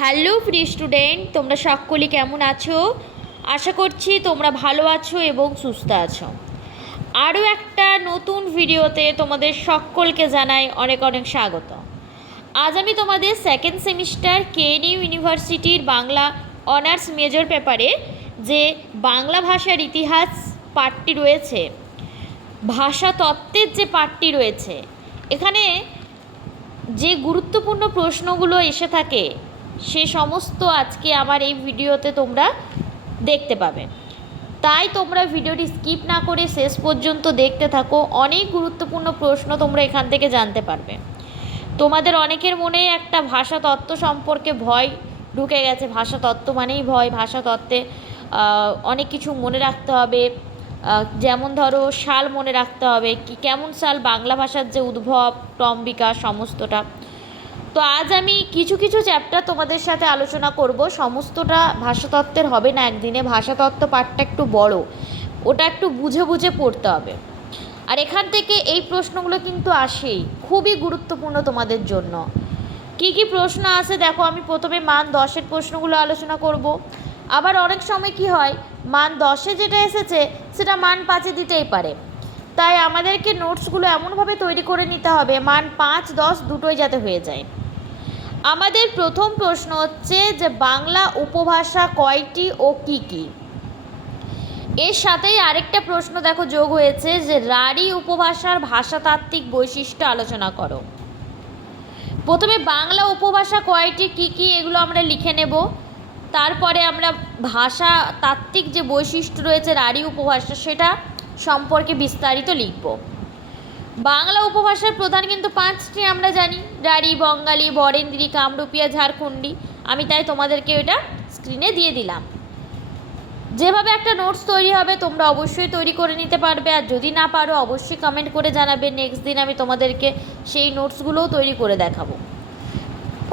Hello প্রিয় student, তোমরা সকলে কেমন আছো? আশা করছি তোমরা ভালো আছো এবং সুস্থ আছো। আরও একটা নতুন ভিডিওতে তোমাদের সকলকে জানাই অনেক অনেক স্বাগত। আজ আমি তোমাদের সেকেন্ড সেমিস্টার কেএনইউ ইউনিভার্সিটির বাংলা অনার্স মেজর পেপারে যে বাংলা ভাষার ইতিহাস পাঠটি রয়েছে, ভাষা তত্ত্বের যে পাঠটি রয়েছে, এখানে যে গুরুত্বপূর্ণ প্রশ্নগুলো এসে থাকে সে সমস্ত আজকে আমার এই ভিডিওতে তোমরা দেখতে পাবে। তাই তোমরা ভিডিওটি স্কিপ না করে শেষ পর্যন্ত দেখতে থাকো। অনেক গুরুত্বপূর্ণ প্রশ্ন তোমরা এখান থেকে জানতে পারবে। তোমাদের অনেকের মনে একটা ভাষা তত্ত্ব সম্পর্কে ভয় ঢুকে গেছে। ভাষা তত্ত্ব মানেই ভয়। ভাষা তত্ত্বে অনেক কিছু মনে রাখতে হবে, যেমন ধরো সাল মনে রাখতে হবে, কি কেমন সাল বাংলা ভাষার যে উদ্ভব, ক্রম বিকাশ সমস্তটা। তো আজ আমি কিছু কিছু চ্যাপ্টার তোমাদের সাথে আলোচনা করব। সমস্তটা ভাষাতত্ত্বের হবে না একদিনে। ভাষাতত্ত্ব পাঠটা একটু বড়, ওটা একটু বুঝে বুঝে পড়তে হবে। আর এখান থেকে এই প্রশ্নগুলো কিন্তু আসেই, খুবই গুরুত্বপূর্ণ তোমাদের জন্য। কি কি প্রশ্ন আসে দেখো। আমি প্রথমে মান 10-এর প্রশ্নগুলো আলোচনা করব। আবার অনেক সময় কি হয়, মান 10-এ যেটা এসেছে সেটা মান 5-এ দিতেই পারে। তাই আমাদেরকে নোটসগুলো এমনভাবে তৈরি করে নিতে হবে মান 5, 10 দুটোই যাতে হয়ে যায়। আমাদের প্রথম প্রশ্ন হচ্ছে যে বাংলা উপভাষা কয়টি ও কি কি। এর সাথেই আরেকটা প্রশ্ন দেখো যোগ হয়েছে যে রাঢ়ী উপভাষার ভাষাতাত্ত্বিক বৈশিষ্ট্য আলোচনা করো। প্রথমে বাংলা উপভাষা কয়টি কি কি এগুলো আমরা লিখে নেব। তারপরে আমরা ভাষাতাত্ত্বিক যে বৈশিষ্ট্য রয়েছে রাঢ়ী উপভাষা সেটা সম্পর্কে বিস্তারিত লিখব। বাংলা উপভাষার প্রধান কিন্তু 5টি আমরা জানি, রাঢ়ী, বঙ্গালী, বরেন্দ্রী, কামরূপিয়া, ঝাড়খণ্ডী। আমি তাই তোমাদেরকে এটা স্ক্রিনে দিয়ে দিলাম। যেভাবে একটা নোটস তৈরি হবে তোমরা অবশ্যই তৈরি করে নিতে পারবে, আর যদি না পারো অবশ্যই কমেন্ট করে জানাবে। নেক্সট দিন আমি তোমাদেরকে সেই নোটসগুলোও তৈরি করে দেখাবো।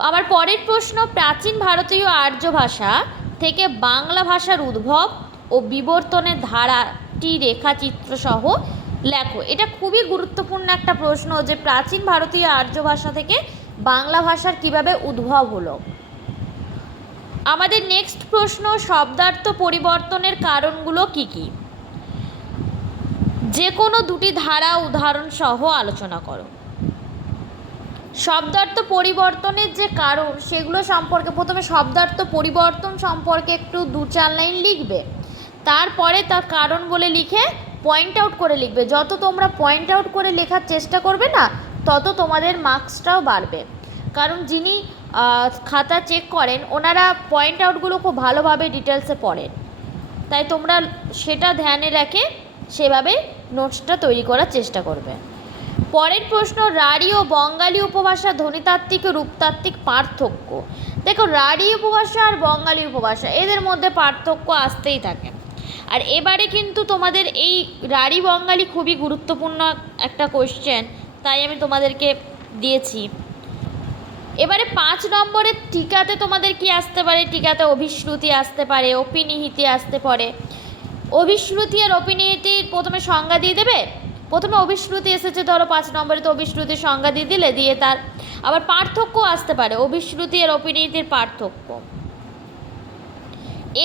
আমার পরের প্রশ্ন, প্রাচীন ভারতীয় আর্য ভাষা থেকে বাংলা ভাষার উদ্ভব ও বিবর্তনের ধারাটি রেখাচিত্র সহ লেখো। এটা খুবই গুরুত্বপূর্ণ একটা প্রশ্ন যে প্রাচীন ভারতীয় আর্য ভাষা থেকে বাংলা ভাষার কিভাবে উদ্ভব হলো। আমাদের নেক্সট প্রশ্ন, শব্দার্থ পরিবর্তনের কারণগুলো কি কি। যে কোনো দুটি ধারা উদাহরণ সহ আলোচনা করো। শব্দার্থ পরিবর্তনের যে কারণ সেগুলো সম্পর্কে প্রথমে শব্দার্থ পরিবর্তন সম্পর্কে একটু 2-4 লাইন লিখবে, তারপরে তার কারণ বলে লিখে পয়েন্ট আউট করে লিখবে। যত তোমরা পয়েন্ট আউট করে লেখার চেষ্টা করবে না তত তোমাদের মার্কসটাও বাড়বে, কারণ যিনি খাতা চেক করেন ওনারা পয়েন্ট আউটগুলো খুব ভালোভাবে ডিটেলসে পড়েন। তাই তোমরা সেটা ধ্যানে রেখে সেভাবে নোটসটা তৈরি করার চেষ্টা করবে। পরের প্রশ্ন, রাঢ়ী ও বঙ্গালী উপভাষা ধ্বনিতাত্ত্বিক ও রূপতাত্ত্বিক পার্থক্য। দেখো, রাঢ়ী উপভাষা আর বঙ্গালী উপভাষা এদের মধ্যে পার্থক্য আসতেই থাকে। আর এবারে কিন্তু তোমাদের এই রাঢ়ী বঙ্গালী খুবই গুরুত্বপূর্ণ একটা কোয়েশ্চেন, তাই আমি তোমাদেরকে দিয়েছি। এবারে 5 নম্বরের টিকাতে তোমাদের কি আসতে পারে, টিকাতে অভিশ্রুতি আসতে পারে, অপিনিহিতি আসতে পারে। অভিশ্রুতি আর অপিনিহিতির প্রথমে সংজ্ঞা দিয়ে দেবে। প্রথমে অভিশ্রুতি এসেছে ধরো 5 নম্বরে, তো অভিশ্রুতির সংজ্ঞা দিয়ে দিলে, দিয়ে তার আবার পার্থক্য আসতে পারে, অভিশ্রুতি আর অপিনিহিতির পার্থক্য।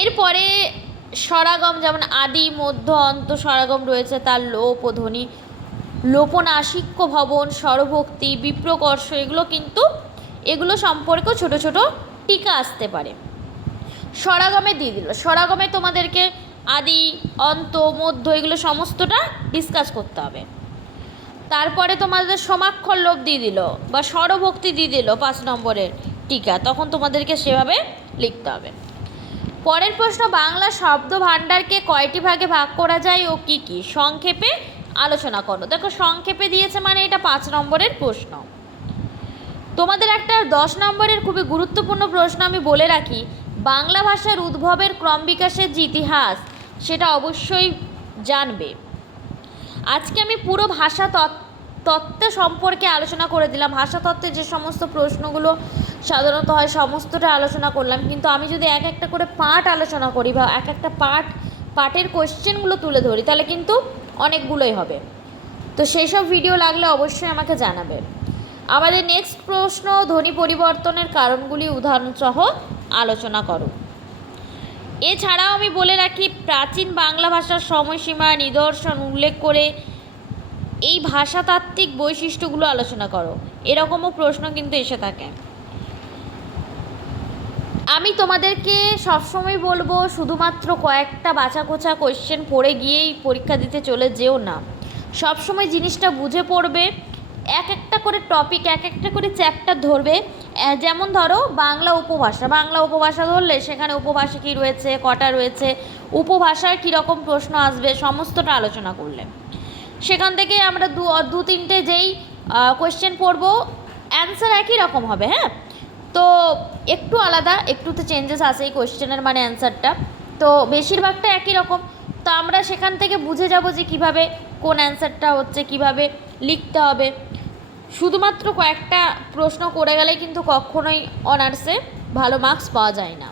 এরপরে স্বরাগম, যেমন আদি, মধ্য, অন্ত স্বরাগম রয়েছে, তার লোপ ও ধ্বনি, লোপনাসিক্য ভবন, স্বরভক্তি, বিপ্রকর্ষ, এগুলো সম্পর্কেও ছোট ছোট টিকা আসতে পারে। স্বরাগমে দিয়ে দিল, স্বরাগমে তোমাদেরকে আদি, অন্ত, মধ্য এগুলো সমস্তটা ডিসকাস করতে হবে। তারপরে তোমাদের সমাক্ষর লোপ দিয়ে দিল বা স্বরভক্তি দিয়ে দিল 5 নম্বরের টিকা, তখন তোমাদেরকে সেভাবে লিখতে হবে। পরের প্রশ্ন, বাংলা শব্দ ভাণ্ডারকে কয়টি ভাগে ভাগ করা যায় ও কি কি, সংক্ষেপে আলোচনা করো। দেখো, সংক্ষেপে দিয়েছে মানে এটা 5 নম্বরের প্রশ্ন। তোমাদের একটা 10 নম্বরের খুবই গুরুত্বপূর্ণ প্রশ্ন আমি বলে রাখি, বাংলা ভাষার উদ্ভবের ক্রম বিকাশের যে ইতিহাস সেটা অবশ্যই জানবে। আজকে আমি পুরো ভাষা তত্ত্ব সম্পর্কে আলোচনা করে দিলাম। ভাষাতত্ত্বের যে সমস্ত প্রশ্নগুলো সাধারণত হয় সমস্তটা আলোচনা করলাম, কিন্তু আমি যদি এক একটা করে পার্ট আলোচনা করি বা এক একটা পার্টের কোয়েশ্চেনগুলো তুলে ধরি তাহলে কিন্তু অনেকগুলোই হবে। তো সেই সব ভিডিও লাগলে অবশ্যই আমাকে জানাবে। আমাদের নেক্সট প্রশ্ন, ধ্বনি পরিবর্তনের কারণগুলি উদাহরণসহ আলোচনা করো। এছাড়াও আমি বলে রাখি, প্রাচীন বাংলা ভাষার সময়সীমা নিদর্শন উল্লেখ করে এই ভাষাতাত্ত্বিক বৈশিষ্ট্যগুলো আলোচনা করো। এরকমও প্রশ্ন কিন্তু এসে থাকে। আমি তোমাদেরকে সবসময় বলবো, শুধুমাত্র কয়েকটা বাছাকোছা কোয়েশ্চেন পড়ে গিয়েই পরীক্ষা দিতে চলে যেও না। সবসময় জিনিসটা বুঝে পড়বে, এক একটা করে টপিক, এক একটা করে চ্যাপ্টার ধরবে। যেমন ধরো বাংলা উপভাষা ধরলে সেখানে উপভাষা কী রয়েছে, কটা রয়েছে, উপভাষার কীরকম প্রশ্ন আসবে, সমস্তটা আলোচনা করলে সেখান থেকে আমরা দু তিনটে যেই কোয়েশ্চেন পড়বো, অ্যান্সার একই রকম হবে। হ্যাঁ, তো একটু আলাদা, একটুতে চেঞ্জেস আসে এই কোয়েশ্চেনের মানে অ্যান্সারটা, তো বেশিরভাগটা একই রকম। তো আমরা সেখান থেকে বুঝে যাব যে কিভাবে কোন অ্যান্সারটা হচ্ছে, কিভাবে লিখতে হবে। শুধুমাত্র কয়েকটা প্রশ্ন করে গেলেই কিন্তু কখনোই অনার্সে ভালো মার্কস পাওয়া যায় না।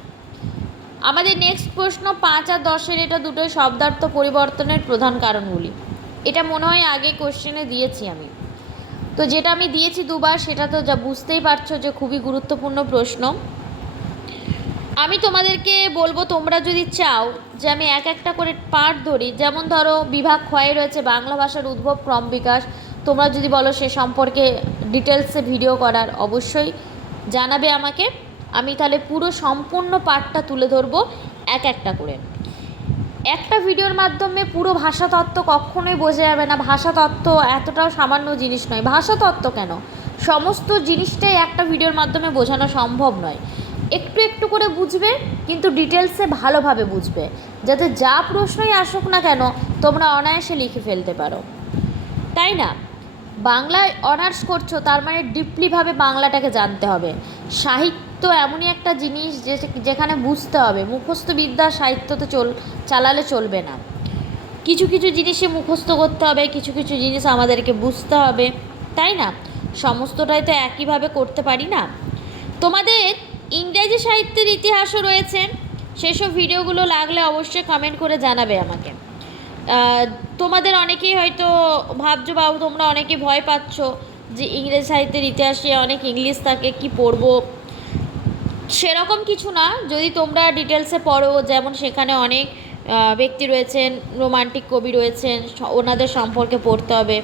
আমাদের নেক্সট প্রশ্ন 5 আর 10-এর, এটা দুটোই শব্দার্থ পরিবর্তনের প্রধান কারণগুলি। এটা মনে হয় আগে কোয়েশ্চেনে দিয়েছি আমি, তো যেটা আমি দিয়েছি দুবার, সেটা তো যা বুঝতেই পারছো যে খুবই গুরুত্বপূর্ণ প্রশ্ন। আমি তোমাদেরকে বলবো, তোমরা যদি চাও যে আমি এক একটা করে পার্ট ধরি, যেমন ধরো বিভাগ ক্ষয়ে রয়েছে বাংলা ভাষার উদ্ভব ক্রম বিকাশ, তোমরা যদি বলো সে সম্পর্কে ডিটেলসে ভিডিও করার, অবশ্যই জানাবে আমাকে। আমি তাহলে পুরো সম্পূর্ণ পার্টটা তুলে ধরবো এক একটা করে। একটা ভিডিওর মাধ্যমে পুরো ভাষাতত্ত্ব কখনোই বোঝা যাবে না। ভাষাতত্ত্ব এতটাও সামান্য জিনিস নয়। ভাষাতত্ত্ব কেন, সমস্ত জিনিসটাই একটা ভিডিওর মাধ্যমে বোঝানো সম্ভব নয়। একটু একটু করে বুঝবে, কিন্তু ডিটেলসে ভালোভাবে বুঝবে, যাতে যা প্রশ্নই আসুক না কেন তোমরা অনায়াসে লিখে ফেলতে পারো, তাই না? বাংলায় অনার্স করছো, তার মানে ডিপলিভাবে বাংলাটাকে জানতে হবে। সাহিত্য এমনই একটা জিনিস যেখানে বুঝতে হবে। মুখস্থ বিদ্যা সাহিত্যতে চালালে চলবে না। কিছু কিছু জিনিসে মুখস্থ করতে হবে, কিছু কিছু জিনিস আমাদেরকে বুঝতে হবে, তাই না? সমস্তটাই তো একইভাবে করতে পারি না। তোমাদের ইংরেজি সাহিত্যের ইতিহাসও রয়েছে, সেসব ভিডিওগুলো লাগলে অবশ্যই কমেন্ট করে জানাবে আমাকে। তোমাদের অনেকেই হয়তো ভাবছো, বাবু তোমরা অনেকে ভয় পাচ্ছ যে ইংরেজি সাহিত্যের ইতিহাসে অনেক ইংলিশ থাকে, কি পড়বো। সেরকম কিছু না, যদি তোমরা ডিটেলসে পড়ো, যেমন সেখানে অনেক ব্যক্তি রয়েছেন, রোমান্টিক কবি রয়েছেন, ওনাদের সম্পর্কে পড়তে হবে।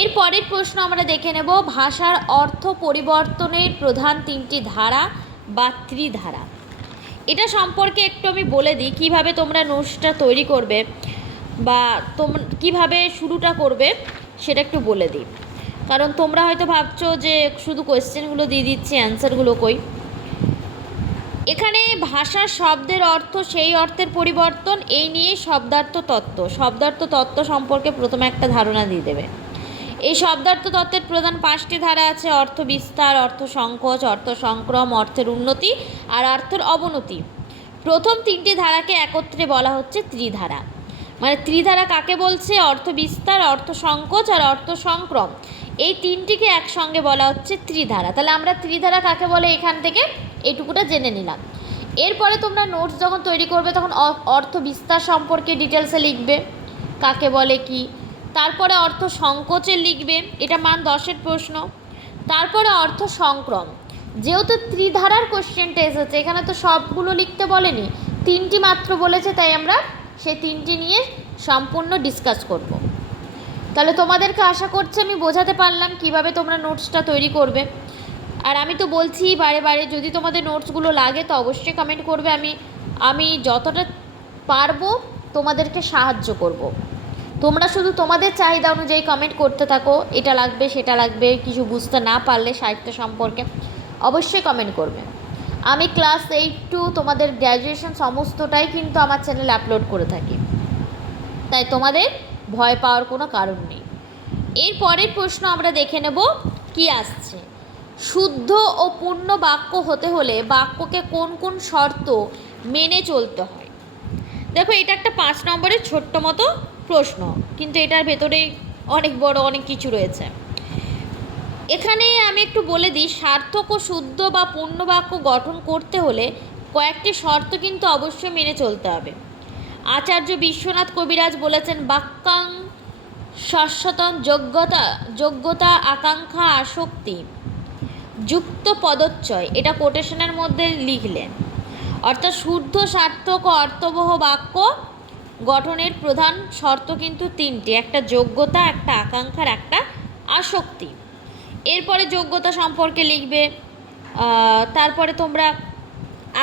এর পরের প্রশ্ন আমরা দেখে নেব, ভাষার অর্থ পরিবর্তনের প্রধান 3টি ধারা বা ত্রিধারা। এটা সম্পর্কে একটু আমি বলে দিই, কীভাবে তোমরা নোটসটা তৈরি করবে বা কীভাবে শুরুটা করবে সেটা একটু বলে দিই। কারণ তোমরা হয়তো ভাবছো যে শুধু কোয়েশ্চেনগুলো দিয়ে দিচ্ছি, অ্যান্সারগুলো কই। এখানে ভাষার শব্দের অর্থ সেই অর্থের পরিবর্তন, এই নিয়ে শব্দার্থ তত্ত্ব সম্পর্কে প্রথমে একটা ধারণা দিয়ে দেবে। এই শব্দার্থ তত্ত্বের প্রধান 5টি ধারা আছে: অর্থ বিস্তার, অর্থ সংকোচ, অর্থ সংক্রম, অর্থের উন্নতি আর অর্থের অবনতি। প্রথম 3টি ধারাকে একত্রে বলা হচ্ছে ত্রিধারা। মানে ত্রিধারা কাকে বলছে? অর্থ বিস্তার, অর্থ সংকোচ আর অর্থ সংক্রম, এই 3টিকে একসঙ্গে বলা হচ্ছে ত্রিধারা। তাহলে আমরা ত্রিধারা কাকে বলে এখান থেকে এইটুকুটা জেনে নিলাম। এরপরে তোমরা নোটস যখন তৈরি করবে তখন অর্থ বিস্তার সম্পর্কে ডিটেলসে লিখবে, কাকে বলে কি। তারপরে অর্থ সংকোচের লিখবে, এটা মান 10-এর প্রশ্ন। তারপরে অর্থ সংক্রম, যেহেতু ত্রিধারার কোশ্চেনটা এসেছে, এখানে তো সবগুলো লিখতে বলেনি, 3টি মাত্র বলেছে, তাই আমরা সেই 3টি নিয়ে সম্পূর্ণ ডিসকাস করব। তাহলে তোমাদেরকে আশা করছি আমি বোঝাতে পারলাম কিভাবে তোমরা নোটসটা তৈরি করবে। আর আমি তো বলছি বারে বারে, যদি তোমাদের নোটসগুলো লাগে তো অবশ্যই কমেন্ট করবে। আমি যতটা পারবো তোমাদেরকে সাহায্য করব। তোমরা শুধু তোমাদের চাহিদা অনুযায়ী কমেন্ট করতে থাকো, এটা লাগবে সেটা লাগবে, কিছু বুঝতে না পারলে সাহিত্য সম্পর্কে অবশ্যই কমেন্ট করবে। আমি ক্লাস 8 টু তোমাদের গ্র্যাজুয়েশন সমস্তটাই কিন্তু আমার চ্যানেলে আপলোড করে থাকি, তাই তোমাদের ভয় পাওয়ার কোনো কারণ নেই। এর পরের প্রশ্ন আমরা দেখে নেব কি আসছে। শুদ্ধ ও পূর্ণ বাক্য হতে হলে বাক্যকে কোন কোন শর্ত মেনে চলতে হয়? দেখো, এটা একটা 5 নম্বরের ছোট্ট মতো প্রশ্ন, কিন্তু এটার ভেতরে অনেক বড় অনেক কিছু রয়েছে। এখানে আমি একটু বলে দিই, সার্থক ও শুদ্ধ বা পূর্ণ বাক্য গঠন করতে হলে কয়েকটি শর্ত কিন্তু অবশ্যই মেনে চলতে হবে। আচার্য বিশ্বনাথ কবিরাজ বলেছেন, বাক্যাং সচেতন যোগ্যতা আকাঙ্ক্ষা আসক্তি যুক্ত পদচ্চয়, এটা কোটেশনের মধ্যে লিখলেন। অর্থাৎ শুদ্ধ সার্থক ও অর্থবহ বাক্য গঠনের প্রধান শর্ত কিন্তু তিনটি, একটা যোগ্যতা, একটা আকাঙ্ক্ষার, একটা আসক্তি। এরপরে যোগ্যতা সম্পর্কে লিখবে, তারপরে তোমরা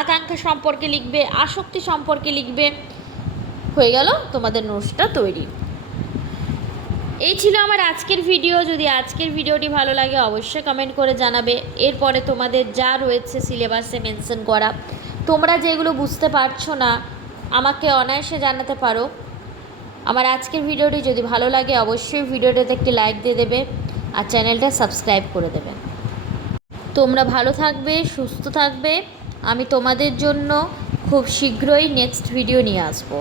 আকাঙ্ক্ষা সম্পর্কে লিখবে, আসক্তি সম্পর্কে লিখবে। হয়ে গেল তোমাদের নোটসটা তৈরি। এই ছিল আমার আজকের ভিডিও। যদি আজকের ভিডিওটি ভালো লাগে অবশ্যই কমেন্ট করে জানাবে। এরপরে তোমাদের যা রয়েছে সিলেবাসে মেনশন করা, তোমরা যেগুলো বুঝতে পারছো না আমাকে অনায়াসে জানাতে পারো। আমার আজকের ভিডিওটি যদি ভালো লাগে অবশ্যই ভিডিওটাতে একটি লাইক দিয়ে দেবে আর চ্যানেলটা সাবস্ক্রাইব করে দেবে। তোমরা ভালো থাকবে, সুস্থ থাকবে। আমি তোমাদের জন্য খুব শীঘ্রই নেক্সট ভিডিও নিয়ে আসবো।